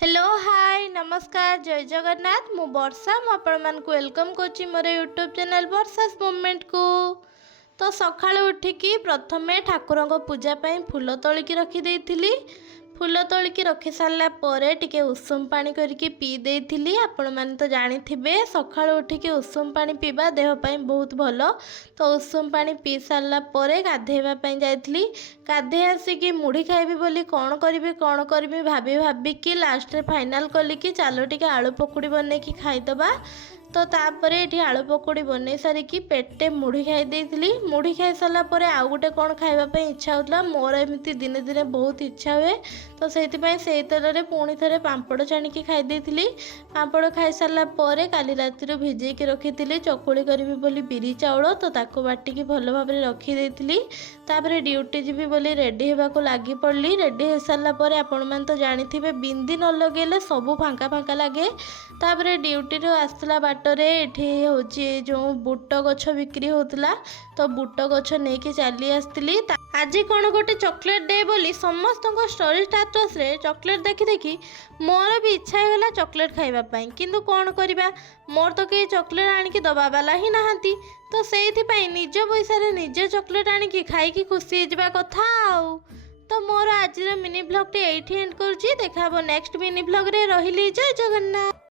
Hello hi नमस्कार जय जगन्नाथ मु वर्षा मु आपको वेलकम करुच्ची मोर यूट्यूब चैनल वर्षास मूवमेंट को। तो सकाळ उठिकी प्रथमे ठाकुर पूजा फूल तोलिकी रखी फूल तोलिकी रखी सारा पर टिके उषुम पानी करके पी देइथिली। आपण माने तो जानिथिबे सकाळ उठिकी उषुम पानी पीवा देह पई बहुत भल। तो उषुम पानी पी सारा पर गाधेवा पई जाइथिली। गाधे आसिकी मुढ़ी खाइबी बोली कौन करी भाभी भाबिकी लास्ट रे फाइनल कली कि चलो टिके आलू पकुड़ी बने की खाईदबा। तो तापर ये आलू पकोड़ी बन सारिकी पेटे मुढ़ी खाई देइथिली। मुढ़ी खाई सारा पर आउ गोटे कौन खाइबा इच्छा होता मोर एमती दिने दिने बहुत इच्छा हुए। तो से तेल में पुणी थे पापड़ छाणिकी खाई देइथिली। पापड़ खाई सारा पर काली राति भिजेकी रखी चकुली करी बोली बिरी चाउल तो ताको बाटिकी भल भाव रखी देइथिली। तापर ड्यूटी जीवी बोली रेडी होगा लगी पड़ली। रेडी हो सारा पर आपण मैंने तो जानिथिबे बिंदी न लगेले सबू फांका फांका लगे। तापर ड्यूटी आसला बाटरे एठी होची जो बुट गछ बिक्री होतला तो बुट गछ नेकी चली आसतिली। आज कौन गोटे चॉकलेट डे बोली समस्त स्टोरी स्टाटस रे चॉकलेट देखी देखी मोर भी इच्छा होगा चॉकलेट खाइबा पई। किंतु कौन करिबा मोर तो कई चॉकलेट आनिकी दबा वाला ही नहांती। तो सेइथिपाई निज पैसा रे निजे चॉकलेट आनिकी खाइकी खुशी होइबा कथा आउ। तो मोर आज मिनी ब्लॉग टी एठी एंड करूची। देखा नेक्स्ट मिनी ब्लॉग रे रहिली। जय जगन्नाथ।